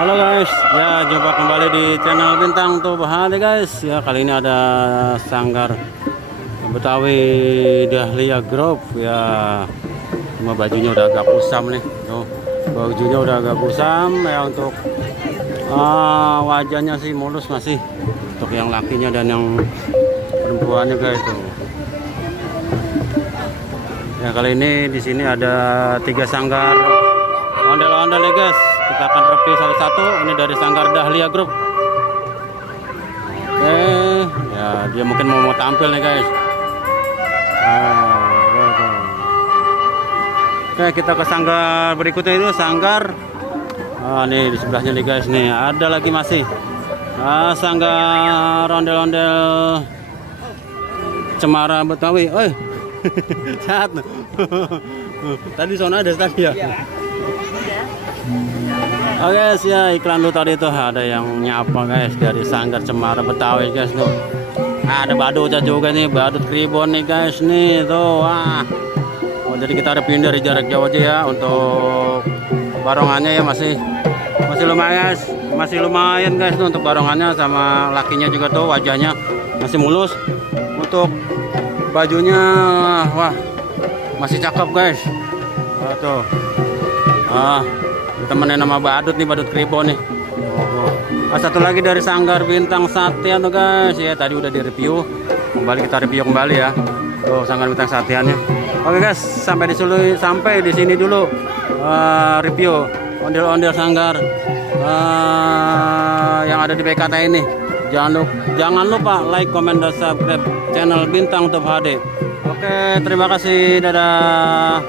Halo guys, ya jumpa kembali di channel Bintang Top HD guys. Ya kali ini ada sanggar Betawi Dahlia Group. Ya cuma bajunya udah agak kusam nih. Tuh, bajunya udah agak kusam ya untuk wajahnya sih mulus masih. Untuk yang lakinya dan yang perempuannya guys tuh. Ya kali ini di sini ada 3 sanggar ondel-ondel ya guys. Kita akan review satu-satu. Ini dari sanggar Dahlia Group. Oke, ya dia mungkin mau tampil nih guys. Oke, kita ke sanggar berikutnya itu sanggar. Nih di sebelahnya nih guys nih ada lagi masih sanggar ondel-ondel Cemara Betawi. Oi, saat. Tadi zona ada tadi ya. Oke guys, ya iklan dulu tadi tuh ada yang nyapa guys dari sanggar Cemara Betawi guys tuh. Ada badutnya juga nih, badut kribon nih guys nih tuh. Wah. Oh, jadi kita review dari jarak jauh aja ya untuk barongannya ya masih lumayan guys tuh untuk barongannya sama lakinya juga tuh wajahnya masih mulus. Untuk bajunya wah masih cakep guys. Tuh. Temennya nama badut nih, badut kribo nih. Satu lagi dari sanggar Bintang Satya tuh guys. Ya tadi udah di review. Kita review kembali ya. Tuh sanggar Bintang Satyanya. Oke guys, sampai di sini dulu review ondel-ondel sanggar yang ada di BKT ini. Jangan lupa like, comment, dan subscribe channel Bintang Top HD. Oke, terima kasih. Dadah.